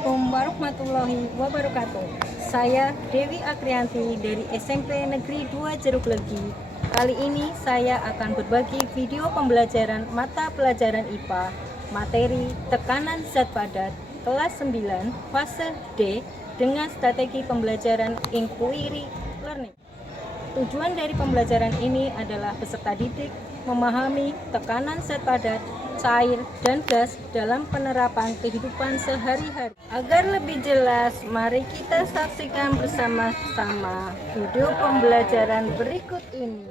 Assalamualaikum warahmatullahi wabarakatuh. Saya Dewi Akrianti dari SMP Negeri 2 Jeruk Legi. Kali ini saya akan berbagi video pembelajaran mata pelajaran IPA materi tekanan zat padat kelas 9 fase D dengan strategi pembelajaran inquiry learning. Tujuan dari pembelajaran ini adalah peserta didik memahami tekanan zat padat, cair, dan gas dalam penerapan kehidupan sehari-hari. Agar lebih jelas, mari kita saksikan bersama-sama video pembelajaran berikut ini.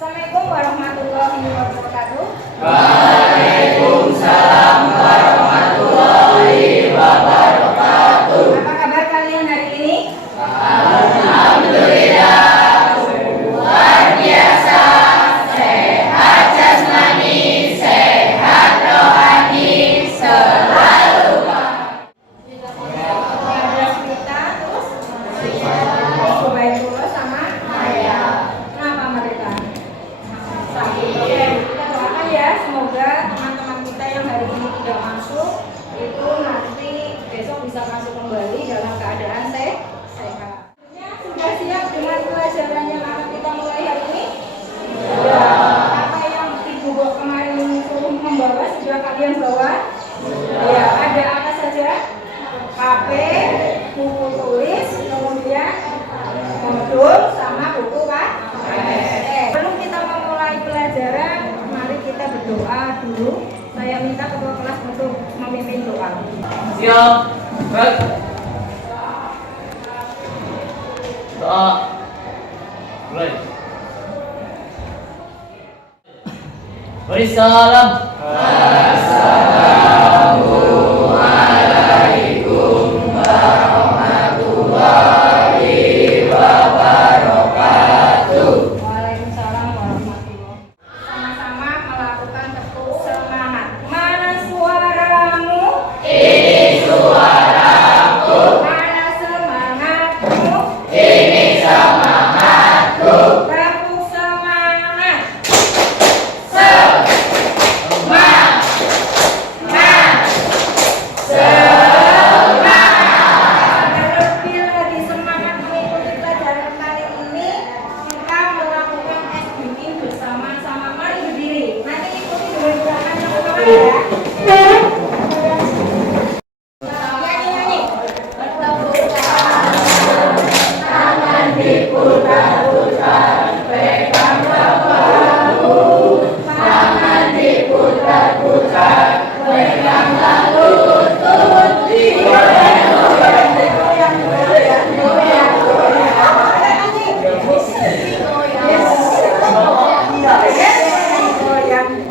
Assalamualaikum warahmatullahi wabarakatuh. Waalaikumsalam warahmatullahi wabarakatuh. Apa kabar kalian hari ini? Alhamdulillah, luar biasa. Sehat jasmani, sehat rohani, selalu. Ada kita terus Subaidullah sama Maya. Kenapa mereka? Sakit. Oke, kita doakan ya, semoga teman-teman kita yang hari ini tidak masuk itu nanti besok bisa masuk kembali dalam keadaan sehat. Sudah siap dengan pelajaran yang akan kita mulai hari ini? Ya. Apa yang Ibu kemarin suruh membawa sudah kalian bawa? Ya, ada apa saja? HP, buku tulis, kemudian modul sama buku Pak. Sebelum kita memulai pelajaran, mari kita berdoa dulu. Saya minta ketua kelas untuk memimpin doa. Siap, baik. Doa. Mulai. Beri salam. Assalamualaikum warahmatullahi wabarakatuh. Waalaikumsalam warahmatullahi. Sama-sama melakukan tepuk semangat. Mana suaramu? Ini suaraku, Mana semangatmu? ini semangatku. Tepuk semangat. Lebih lagi semangat mengikuti pelajaran kali ini, kita melakukan SBM bersama-sama. Mari berdiri. Nanti ikuti dengan gerakan yang pertama ya. Nyanyi-nyanyi. Tangan diputar-putar, pegang kepalaku. Tangan diputar-putar, pegang lalu turun digoyang.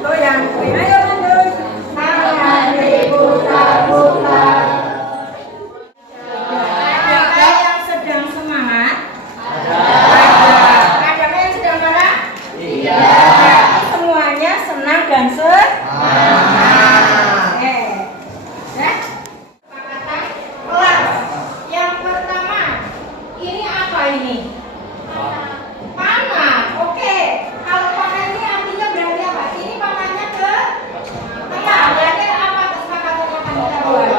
Goyang. Ayo lanjut. Tangan diputar-putar. Adakah yang sedang semangat? Adakah yang sedang marah? Iya. Semuanya senang dan semangat. Oke. Ya. Kesepakatan kelas. Yang pertama, ini apa ini? Panah. Oke. Kalau panah ini artinya berarti apa? Ini panahnya ke tengah. Berarti apa kesepakatan yang akan kita buat?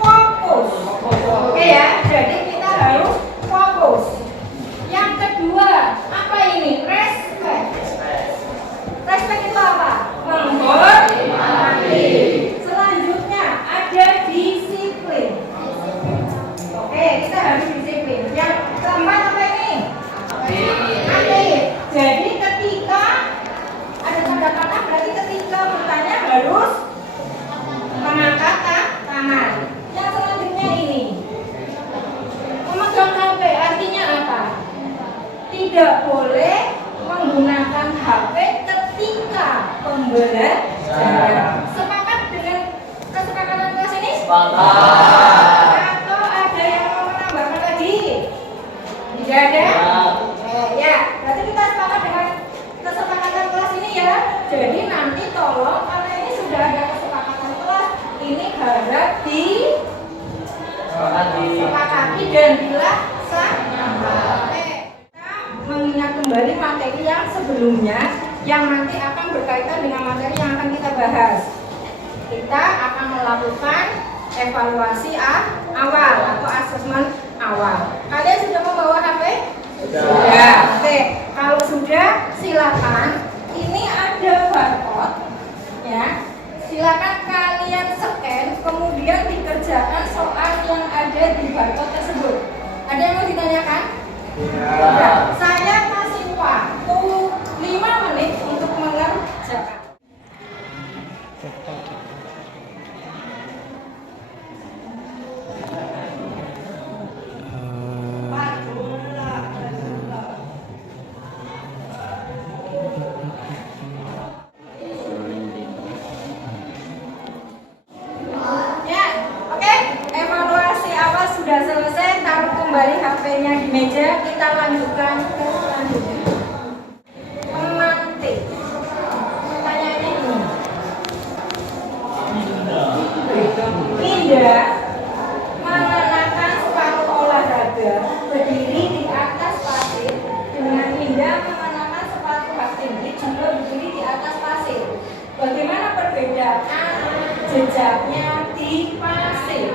Fokus. Oke ya. Jadi kita harus fokus. Yang kedua, apa ini? Respect. Respect itu apa? Menghormati. Selanjutnya ada disiplin. Oke, kita harus disiplin. Yang keempat apa ini? Aktif. Jadi ketika ada tanda panah, berarti ketika bertanya harus mengangkat tangan. Yang selanjutnya ini memegang HP artinya apa? Tidak boleh menggunakan HP ketika pembelajaran. Sepakat dengan kesepakatan kelas ini? Atau ada yang mau menambahkan lagi? Tidak ada? Ya, berarti kita sepakat dengan kesepakatan kelas ini ya. Jadi nanti tolong karena ini sudah ada kesepakatan kelas, ini harap disepakati dan dilaksanakan. Kita mengingat kembali materi yang sebelumnya yang nanti akan berkaitan dengan materi yang akan kita bahas. Kita akan melakukan evaluasi awal atau asesmen awal. Kalian sudah membawa HP? Sudah. Oke, kalau sudah silakan. Ini ada barcode, ya. Silakan kalian scan, kemudian dikerjakan soal yang ada di barcode tersebut. Ada yang mau ditanyakan? Ya. Saya kasih waktu 5 menit untuk mengerjakan. Ya, oke. Evaluasi awal sudah selesai. Taruh kembali HP-nya di meja. Kita lanjutkan ke selanjutnya. Memantik. Pertanyaannya ini. Indah mengenakan sepatu olahraga berdiri di atas pasir dengan Indah mengenakan sepatu hak tinggi juga berdiri di atas pasir. Bagaimana perbedaan jejaknya di pasir?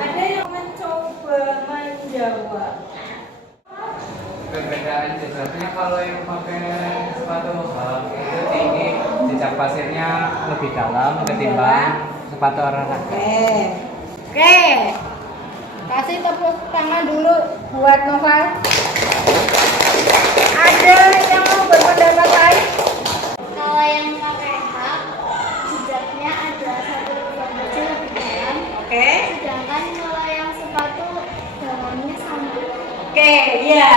Ada yang mencoba menjawab. Perbedaan jejaknya kalau yang pakai sepatu hak itu tinggi, jejak pasirnya lebih dalam ketimbang sepatu olahraga. Oke. Kasih tepuk tangan dulu buat Noval. Ada yang mau berpendapat lain? Kalau yang pakai hak, jejaknya ada 1,2 lebih dalam. Oke. Sedangkan kalau yang sepatu dalamnya sama. Oke, ya.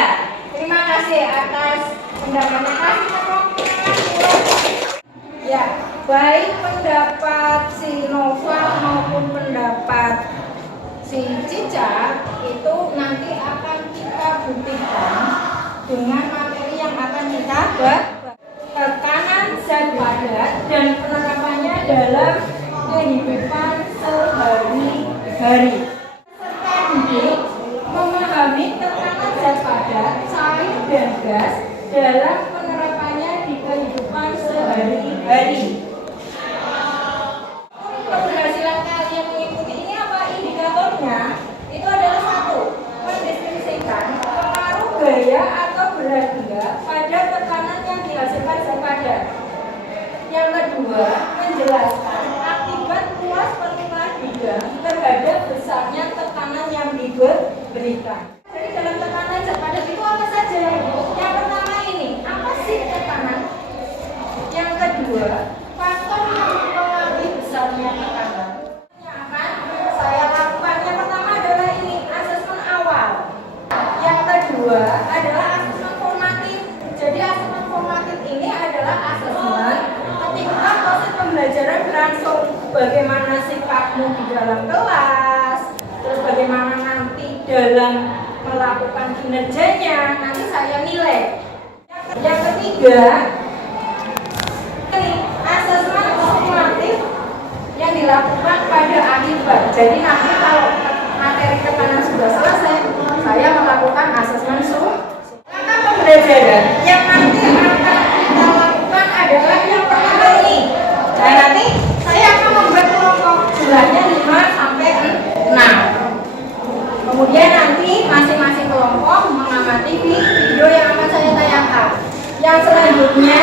Terima kasih atas pendapatnya. Kasih tepuk tangan buat. Ya, baik pendapat si Noval maupun pendapat si Cica itu nanti akan kita buktikan dengan materi yang akan kita bahas. Tekanan zat padat dan penerapannya dalam kehidupan sehari-hari. Serta didik memahami tekanan zat padat, cair dan gas dalam penerapannya di kehidupan sehari-hari. Keberhasilan kalian mengikuti ini apa indikatornya? Itu adalah satu, mendeskripsikan pengaruh gaya atau berat benda pada tekanan yang dihasilkan zat padat. Yang kedua, menjelaskan akibat luas penurunan bidang terhadap besarnya tekanan yang diberikan. Jadi dalam tekanan zat padat itu apa saja? Yang pertama ini, apa sih tekanan? Yang kedua, faktor yang mempengaruhi besarnya tekanan. Yang akan saya lakukan yang pertama adalah ini, asesmen awal. Yang kedua adalah asesmen formatif. Jadi asesmen formatif ini adalah asesmen ketika proses pembelajaran berlangsung. Bagaimana sifatmu di dalam kelas, terus bagaimana nanti dalam melakukan kinerjanya, nanti saya nilai. Yang ketiga, ini asesmen kumulatif yang dilakukan pada akibat. Jadi nanti kalau materi tekanan sudah selesai, saya melakukan asesmen langkah pembelajaran yang nanti akan kita lakukan adalah yang pertama ini. Dan nanti saya akan membuat kelompok jumlahnya 5 sampai 6. Kemudian nanti masing-masing kelompok mengamati video yang akan saya tayangkan. Yang selanjutnya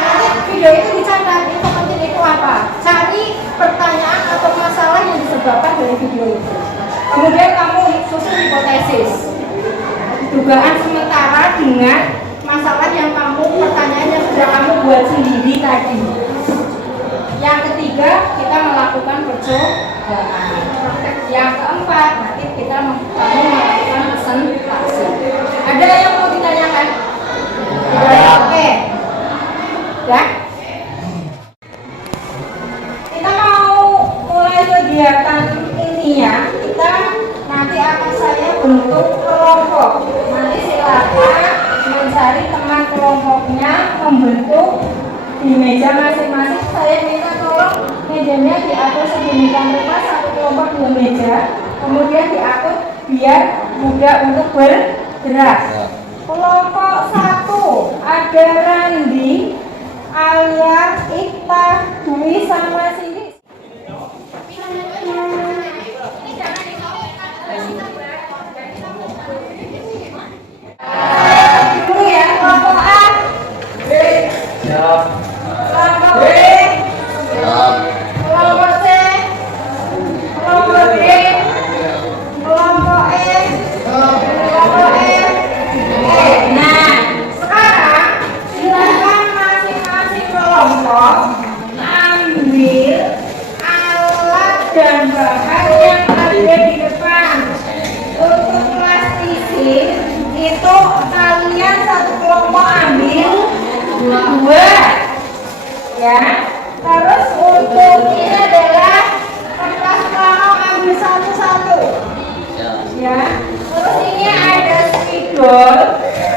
nanti video itu dicatat, itu penting itu apa? Cari pertanyaan atau masalah yang disebabkan dari video itu. Kemudian kamu susun hipotesis, dugaan sementara dengan masalah yang kamu, pertanyaan yang sudah kamu buat sendiri tadi. Yang ketiga, kita melakukan percobaan. Yang keempat, nanti kamu melakukan presentasi. Ada yang mau ditanyakan? Oke. Ya. Kita mau mulai kegiatan intinya. Kita nanti akan saya bentuk kelompok. Nanti silakan mencari teman kelompoknya, membentuk di meja masing-masing. Saya minta tolong mejanya diatur sedemikian rupa, satu kelompok 2 meja, kemudian diatur biar mudah untuk bergerak. Kelompok 1 ada Randi, Alia, Ikta, Dwi sama Cindy. itu kalian satu kelompok ambil dua, ya. Terus untuk ini adalah kertas plano ambil satu-satu, ya. Terus ini ada spidol,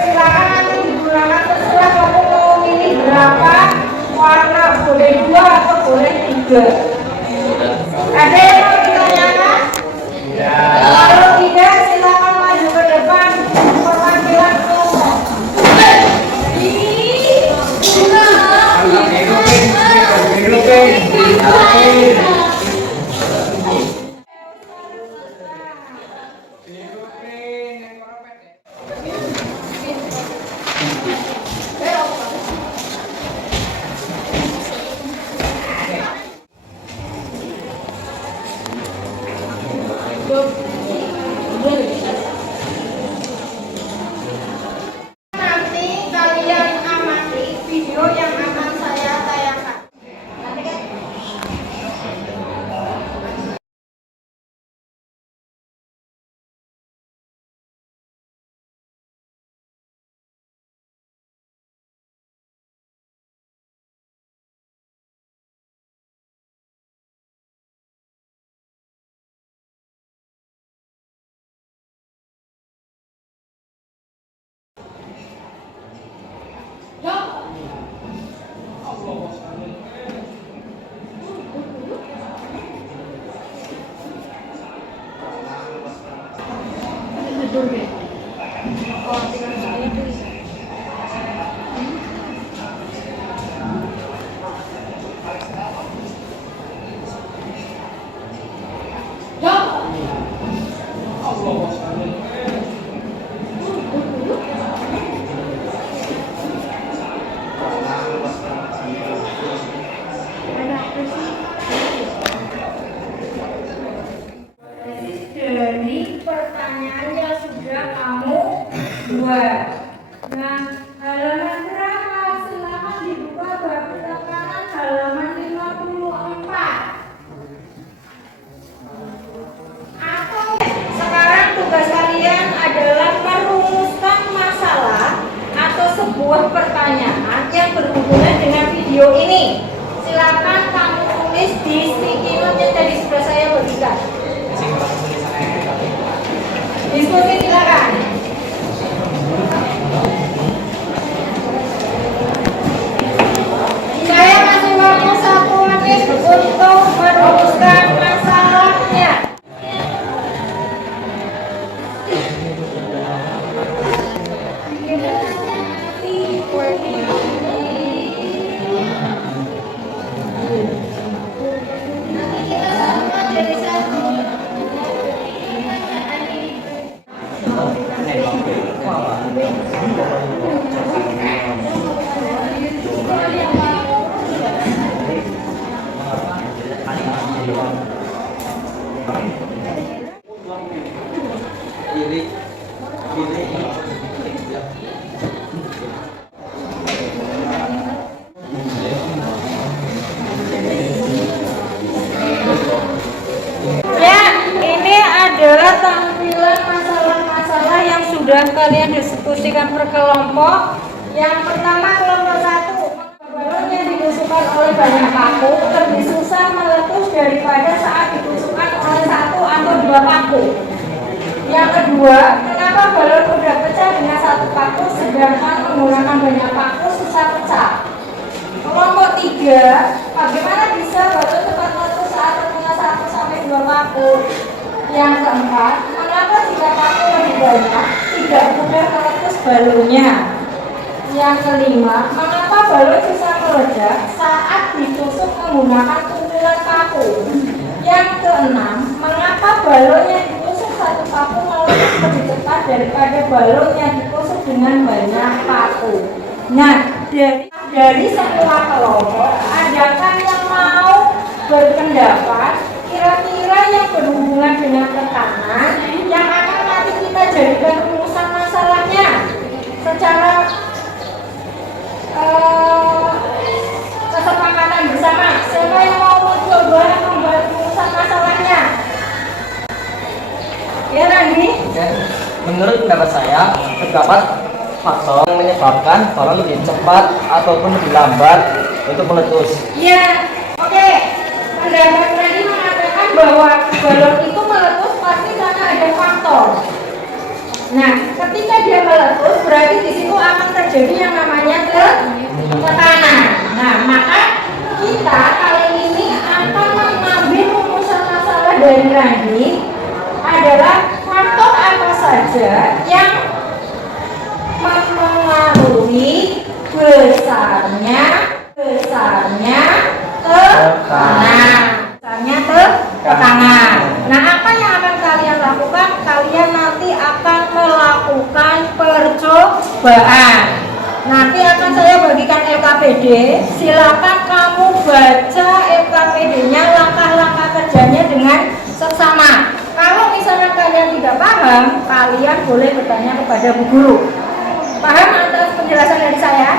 silakan nanti digunakan terserah kamu mau milih berapa warna, boleh 2 atau boleh 3. Ada yang mau ditanyakan? Kalau tidak, silakan maju ke depan perwakilan kelompok. Nanti kalian amati video yang akan saya tayangkan. Dari pertanyaan yang sudah kamu buat. Nah, halaman berapa? Silakan dibuka bab kanan halaman 54. Atau sekarang tugas kalian adalah merumuskan masalah atau sebuah pertanyaan yang berhubungan dengan video ini. Silakan kamu tulis di sticky note yang tadi sudah saya berikan. Diskusi silakan. Saya kasih waktu 1 menit untuk merumuskan masalahnya. Ya, ini adalah tampilan masalah-masalah yang sudah kalian diskusikan per kelompok. Yang pertama kelompok 1, balon yang ditusukkan oleh banyak paku lebih susah meletus daripada saat ditusukkan oleh 1 atau 2 paku. Yang kedua, kenapa balon mudah pecah dengan 1 paku sedangkan menggunakan banyak paku susah pecah? Kelompok 3, bagaimana bisa balon cepat meletus saat terkena 1 sampai 2 paku? Yang keempat, mengapa jika paku lebih banyak tidak mudah meletus balonnya? Yang kelima, mengapa balon susah meledak saat ditusuk menggunakan kumpulan paku? Yang keenam, mengapa balon yang ditusuk 1 paku meletus lebih cepat daripada balon yang ditusuk dengan banyak paku? Nah, dari semua kelompok, adakah yang mau berpendapat kira-kira yang berhubungan dengan tekanan yang akan nanti kita jadikan rumusan masalahnya secara kesepakatan bersama? Siapa yang mau mencoba membuat rumusan masalahnya? Ya, Randi? Menurut pendapat saya, terdapat faktor yang menyebabkan balon lebih cepat ataupun lebih lambat untuk meletus. Iya, oke. Pendapat tadi mengatakan bahwa balon itu meletus pasti karena ada faktor. Nah, ketika dia meletus berarti di situ akan terjadi yang namanya tekanan. Nah, maka kita kali ini akan mengambil rumusan masalah dari Randi adalah faktor apa saja yang mempengaruhi besarnya tekanan. Nah, apa yang akan kalian lakukan? Kalian nanti akan melakukan percobaan. Nanti akan saya bagikan LKPD. Silakan kamu baca LKPD-nya, langkah-langkah kerjanya dengan seksama. Kalau misalnya kalian tidak paham, kalian boleh bertanya kepada Bu Guru. Paham atas penjelasan dari saya?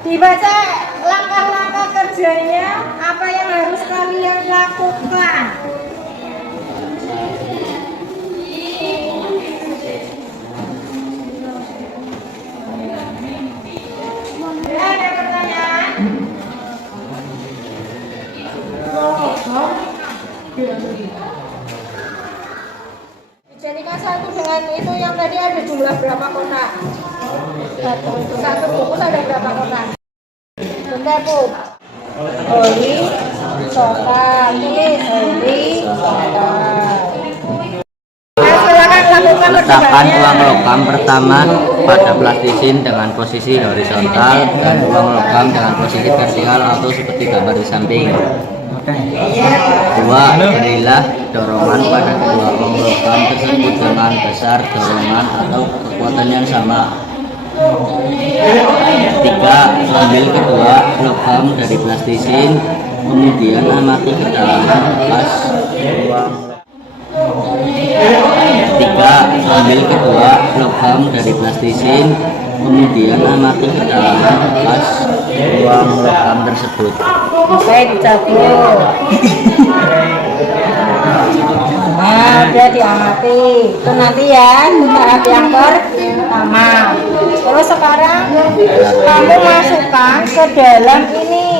Dibaca langkah-langkah kerjanya, apa yang harus kalian lakukan. Ada pertanyaan? Dijadikan satu dengan itu yang tadi ada jumlah berapa kotak? Satu bungkus ada berapa kotak? Bentar Bu. Oli, coklat, tulis oli, coklat. Silakan lakukan Letakkan percobaannya. uang logam pertama pada plastisin dengan posisi horizontal dan uang logam dengan posisi vertikal atau seperti gambar di samping. Dua, berilah dorongan pada kedua uang logam tersebut dengan besar dorongan atau kekuatan yang sama. Tiga, ambil kedua logam dari plastisin, kemudian amati kedalaman pas uang. Tiga, ambil kedua logam dari plastisin, kemudian amati kedalaman pas uang logam tersebut. Baik, dicabut. Nah, udah diamati. Itu nanti ya, tahap yang pertama. Terus sekarang kamu masukkan ke dalam ini.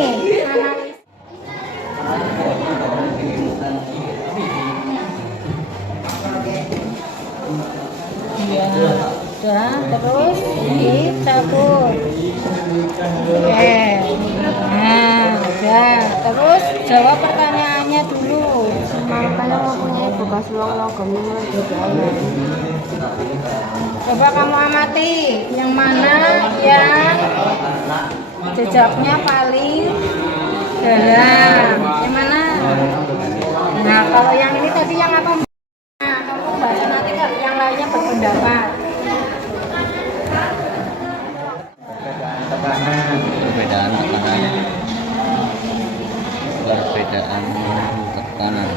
Udah, terus dicabut. Oke. Nah, udah. Terus jawab pertanyaannya dulu. Makanya mempunyai bekas uang logamnya lebih banyak. Coba kamu amati yang mana yang jejaknya paling dalam. Yang mana? Nah, kalau yang ini tadi yang apa? Nah, kamu baca nanti kan yang lainnya berpendapat. Perbedaan tekanan. Perbedaan tekanan.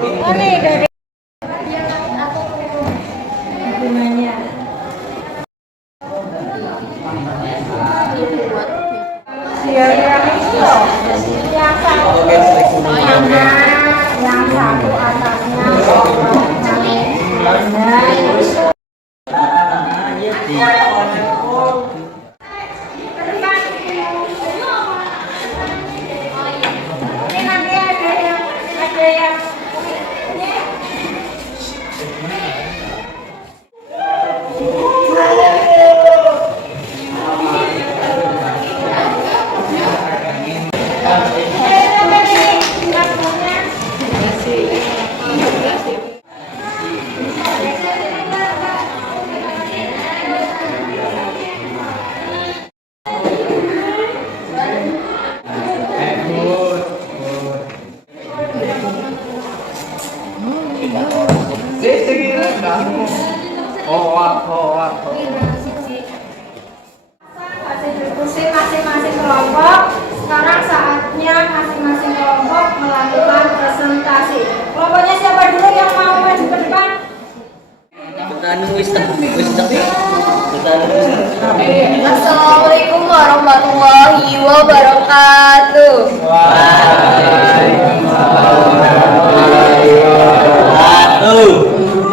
Oh nih dari gunanya. Biar yang itu loh, yang satu tengah, yang satu atasnya. Nah, itu. Ini nanti ada yang ini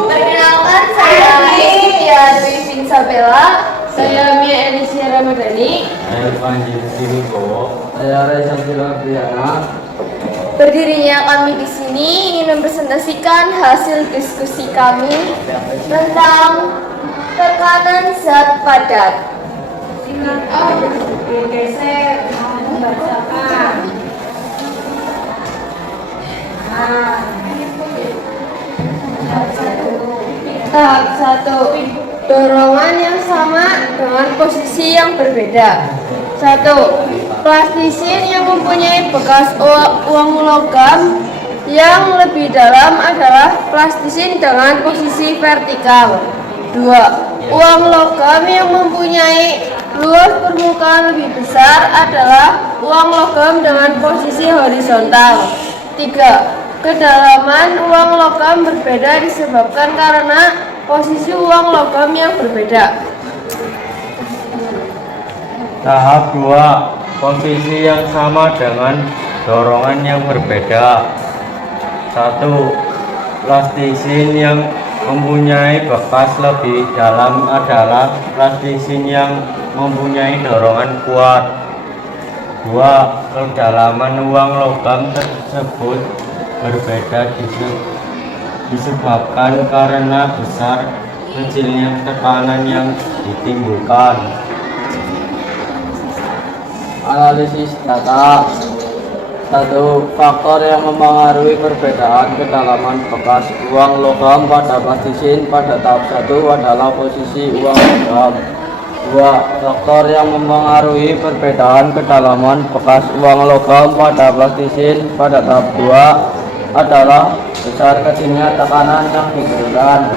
Perkenalkan, saya Tia Dwi Vinsabella. Saya Mia Elisia Ramadhani. Saya Reza Filabriana. Berdirinya kami di sini ingin mempresentasikan hasil diskusi kami tentang tekanan zat padat. Geser, mau membacakan. Tahap 1. Dorongan yang sama dengan posisi yang berbeda. 1. Plastisin yang mempunyai bekas uang logam yang lebih dalam adalah plastisin dengan posisi vertikal. 2. Uang logam yang mempunyai luas permukaan lebih besar adalah uang logam dengan posisi horizontal. 3. Kedalaman uang logam berbeda disebabkan karena posisi uang logam yang berbeda. Tahap 2. Posisi yang sama dengan dorongan yang berbeda. 1. Plastisin yang mempunyai bekas lebih dalam adalah plastisin yang mempunyai dorongan kuat. 2. Kedalaman uang logam tersebut berbeda disebabkan karena besar kecilnya tekanan yang ditimbulkan. Analisis data. 1. Faktor yang mempengaruhi perbedaan kedalaman bekas uang logam pada plastisin pada tahap 1 adalah posisi uang logam. 2. Faktor yang mempengaruhi perbedaan kedalaman bekas uang logam pada plastisin pada tahap 2 adalah besar kecilnya tekanan yang diberikan.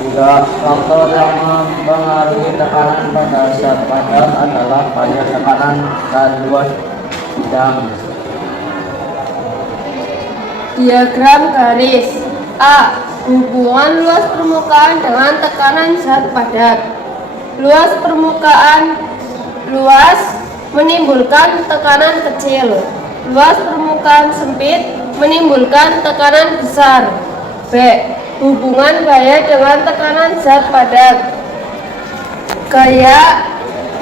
3. Faktor yang mempengaruhi tekanan pada zat padat adalah banyak tekanan dan luas bidang. Diagram garis. A. Hubungan luas permukaan dengan tekanan zat padat. Luas permukaan luas menimbulkan tekanan kecil. Luas permukaan sempit menimbulkan tekanan besar. B. Hubungan gaya dengan tekanan zat padat. Gaya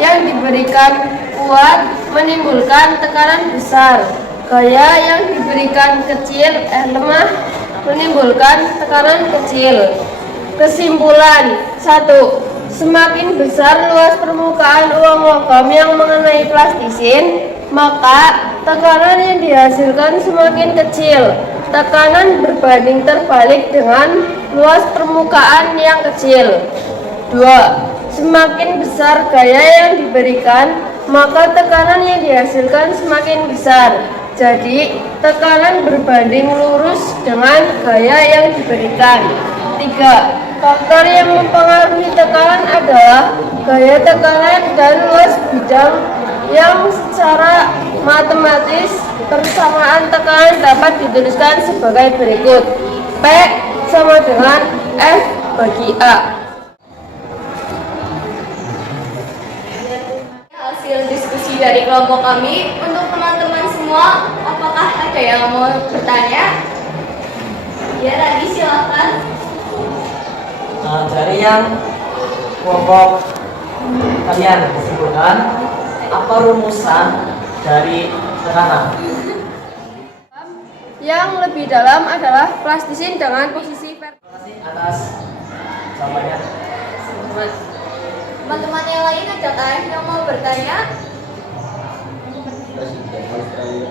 yang diberikan kuat menimbulkan tekanan besar. Gaya yang diberikan kecil lemah menimbulkan tekanan kecil. Kesimpulan. 1. Semakin besar luas permukaan uang logam yang mengenai plastisin, maka tekanan yang dihasilkan semakin kecil. Tekanan berbanding terbalik dengan luas permukaan yang kecil. 2. Semakin besar gaya yang diberikan, maka tekanan yang dihasilkan semakin besar. Jadi, tekanan berbanding lurus dengan gaya yang diberikan. 3. Faktor yang mempengaruhi tekanan adalah gaya tekanan dan luas bidang yang secara matematis persamaan tekanan dapat dituliskan sebagai berikut. P sama dengan F bagi A. Hasil diskusi dari kelompok kami. Untuk teman-teman semua, apakah ada yang mau bertanya? Ya, lagi silakan. Dari yang kelompok kalian sebutkan, apa rumusan dari tekanan? Yang lebih dalam adalah plastisin dengan posisi vertikal. Atas jawabannya. Teman-teman yang lain adakah yang mau bertanya?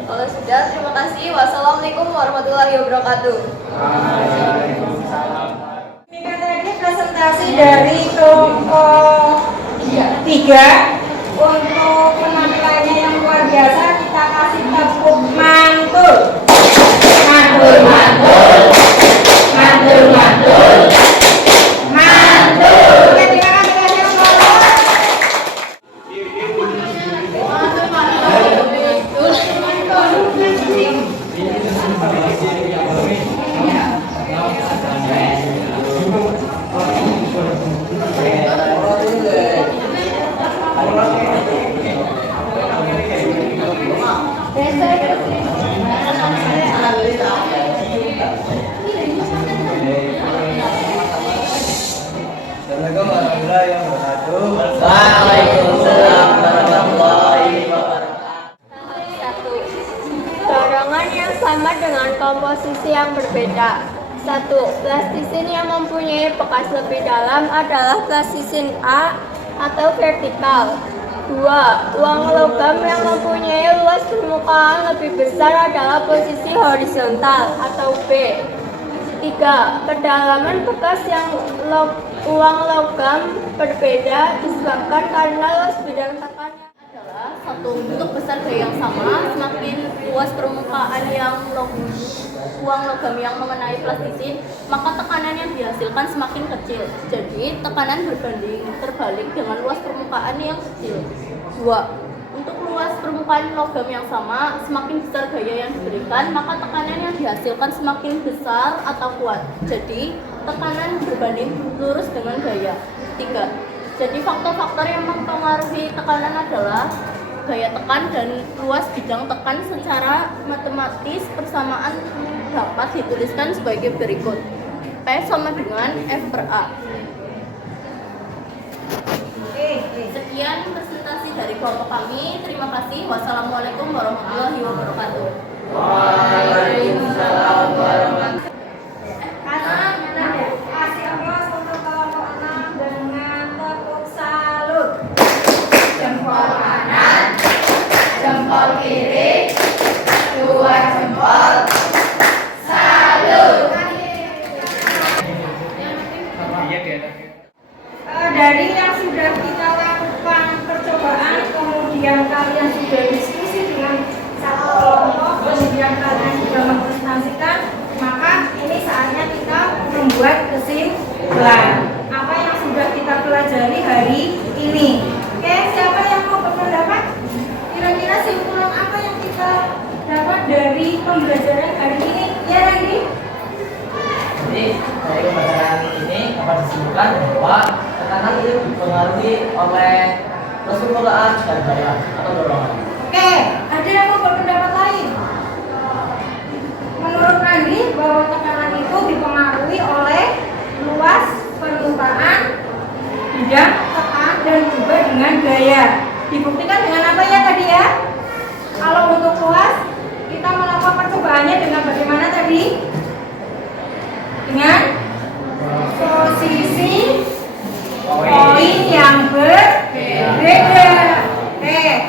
Kalau sudah, terima kasih. Wassalamualaikum warahmatullahi wabarakatuh. Ini tadi presentasi dari kelompok 3. Untuk penampilannya yang luar biasa, kita kasih tepuk mantul. Mantul, mantul. Mantul, mantul. Mantul. Oke, terima kasih teman-teman. ruangan yang sama dengan komposisi yang berbeda. 1. Plastisin yang mempunyai bekas lebih dalam adalah plastisin A atau vertikal. 2. Uang logam yang mempunyai luas permukaan lebih besar adalah posisi horizontal atau B. 3. Kedalaman bekas yang uang logam berbeda disebabkan karena luas bidang tekannya adalah 1. Untuk besar gaya yang sama, semakin luas permukaan yang uang logam yang mengenai plastisin, maka tekanan yang dihasilkan semakin kecil. Jadi, tekanan berbanding terbalik dengan luas permukaan yang kecil. 2. Untuk luas permukaan logam yang sama, semakin besar gaya yang diberikan, maka tekanan yang dihasilkan semakin besar atau kuat. Jadi, tekanan berbanding lurus dengan gaya. 3. Jadi, faktor-faktor yang mempengaruhi tekanan adalah gaya tekan dan luas bidang tekan. Secara matematis, persamaan dapat dituliskan sebagai berikut. P sama dengan F per A. Sekian presentasi dari kelompok kami. Terima kasih. Wassalamualaikum warahmatullahi wabarakatuh. Waalaikumsalam warahmatullahi Kasih aplaus untuk kelompok 6 dengan tepuk salut. Jempol kanan, jempol kiri, 2 jempol. Salut. Dari yang sudah kita lakukan percobaan, kemudian kalian sudah diskusi dengan satu kelompok, kemudian kalian sudah mempresentasikan, maka ini saatnya kita membuat kesimpulan apa yang sudah kita pelajari hari ini. Oke, siapa yang mau berpendapat? Kira-kira simpulan apa yang kita dapat dari pembelajaran hari ini? Ya, Randy? Jadi dari pembelajaran ini dapat disimpulkan bahwa tekanan itu dipengaruhi oleh permukaan dan gaya atau dorongan. Oke, ada yang mau berpendapat lain? Menurut Randy bahwa tekanan itu dipengaruhi oleh luas permukaan, bidang tekan, dan juga dengan gaya. Dibuktikan dengan apa ya tadi ya? Kalau untuk luas, kita melakukan percobaannya dengan bagaimana tadi? Dengan posisi poin yang berbeda.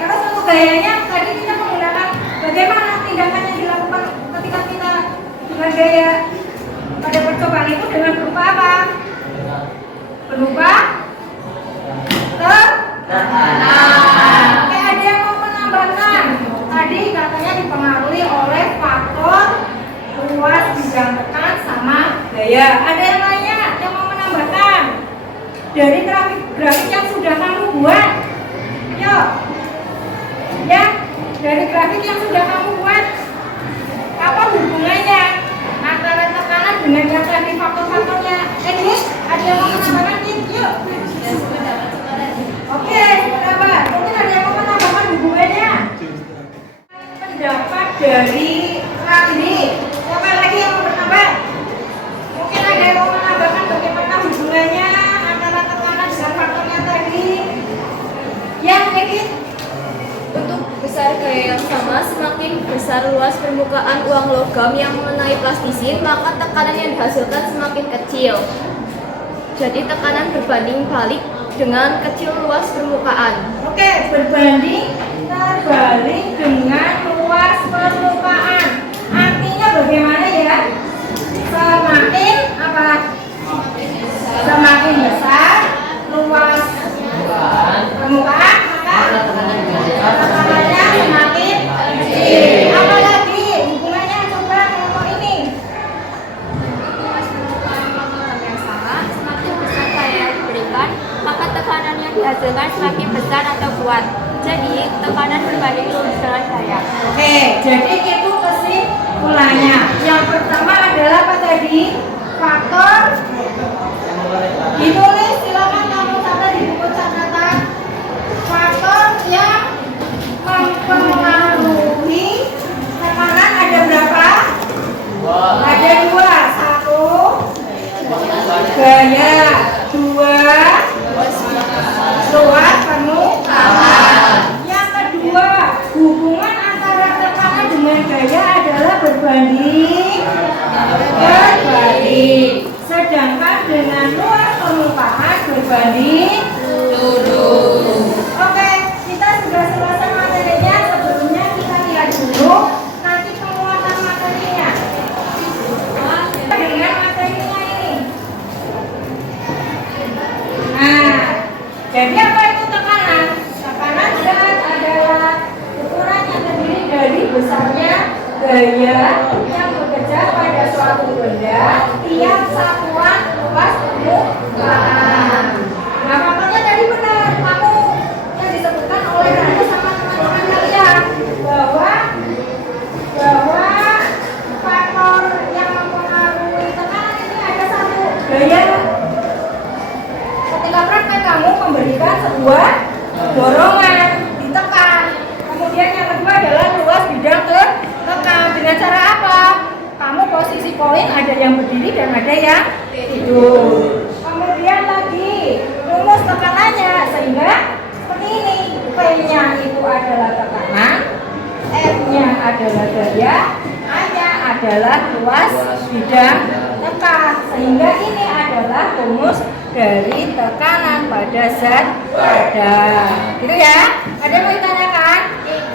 Terus untuk gayanya tadi kita menggunakan bagaimana tindakan yang dilakukan ketika kita dengan gaya pada percobaan itu dengan berupa apa? Berupa tekanan. Oke, ada yang mau menambahkan? Tadi katanya dipengaruhi oleh faktor luas bidang tekan sama gaya. Ada yang lainnya yang mau menambahkan? Dari grafik yang sudah kamu buat, yuk ya, dari grafik yang sudah kamu buat, apa hubungannya antara tekanan dengan yang tadi faktor-faktornya? Ini ada yang mau menambahkan? Yuk. Oke, pendapat. Mungkin ada yang mau menambahkan hubungannya? Pendapat dari Randy. Siapa lagi yang mau menambah? Mungkin ada yang mau menambahkan bagaimana hubungannya antara tekanan dengan faktornya tadi? Yang Edit? Untuk besar gaya yang sama, semakin besar luas permukaan uang logam yang mengenai plastisin, maka tekanan yang dihasilkan semakin kecil. Jadi tekanan berbanding balik dengan kecil luas permukaan. Oke, berbanding terbalik dengan luas permukaan. Artinya bagaimana ya? Semakin apa? Semakin besar luas permukaan, maka tekanannya semakin kecil. Apalagi hubungannya coba kelompok ini. Luas permukaan logam yang sama, semakin besar gaya yang diberikan, maka tekanan yang dihasilkan semakin besar atau kuat. Jadi tekanan berbanding lurus dengan gaya. Oke, jadi itu kesimpulannya. Yang pertama adalah apa tadi? Faktor. Ditulis, silakan kamu catat di buku catatan. Faktor yang mempengaruhi tekanan ada berapa? Ada 2. 1 gaya, 2 luas permukaan. Yang kedua, hubungan antara tekanan dengan gaya adalah berbanding terbalik. Sedangkan dengan luas permukaan berbanding lurus. Oke, kita sudah selesai materinya. Sebelumnya kita lihat dulu nanti penguatan materinya. Dengan materinya ini. Nah, jadi apa itu tekanan? Tekanan zat adalah ukuran yang terdiri dari besarnya gaya yang bekerja pada suatu benda tiap satuan luas permukaan. Nah, paparnya tadi benar, kamu yang disebutkan oleh Rani sama teman-teman kalian bahwa faktor yang mempengaruhi tekanan ini ada satu, gaya. Ketika praktek kamu memberikan sebuah dorongan ditekan, kemudian yang kedua adalah luas bidang tertekan. Dengan cara apa? Kamu posisi koin ada yang berdiri dan ada yang tidur. Kemudian lagi rumus tekanannya sehingga seperti ini. P-nya itu adalah tekanan, F-nya adalah gaya, A-nya adalah luas bidang tekan. Sehingga ini adalah rumus dari tekanan pada zat padat. Gitu ya? Ada yang mau ditanyakan?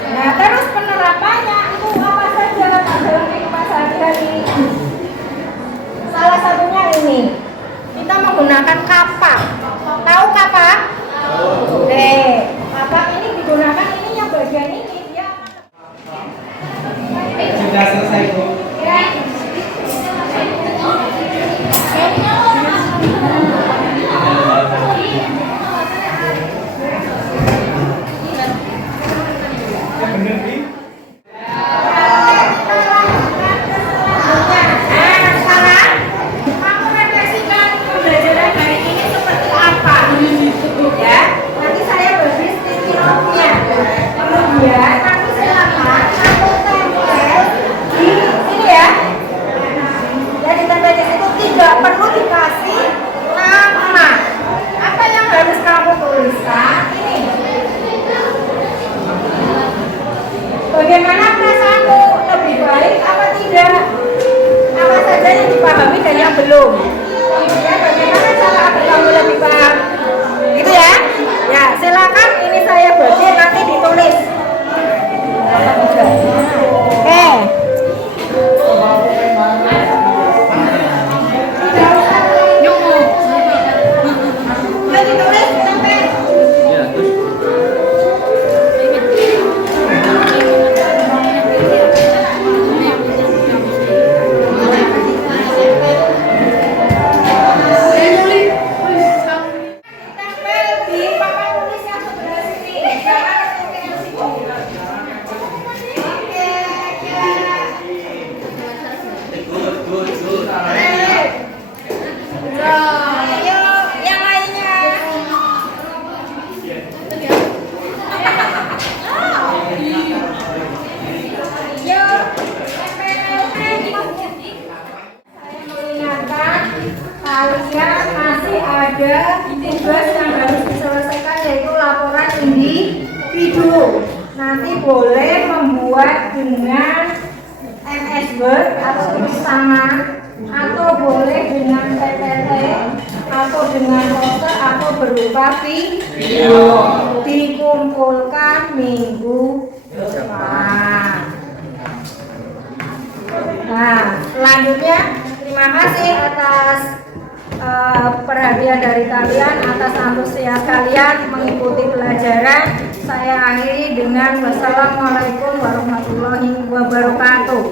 Nah, terus penerapannya itu apa saja dalam kehidupan sehari-hari? Salah satunya ini. Kita menggunakan kapak. Tahu kapak? Oke. Kapak ini digunakan ini yang bagian ini dia. Sudah selesai, Bu. Ya. Bagaimana perasaanmu? Lebih baik apa tidak? Apa saja yang dipahami dan yang belum? Kemudian bagaimana cara agar kamu lebih paham? Gitu ya? Ya, silakan ini saya bagi nanti ditulis. Oke. Udah ditulis sampai. Kalian masih ada tugas yang harus diselesaikan yaitu laporan individu. Nanti boleh membuat dengan MS Word atau tulis tangan, atau boleh dengan PPT, atau dengan poster, atau berupa video. Dikumpulkan minggu depan. Nah, selanjutnya terima kasih atas perhatian dari kalian, atas antusias kalian mengikuti pelajaran. Saya akhiri dengan wassalamualaikum warahmatullahi wabarakatuh.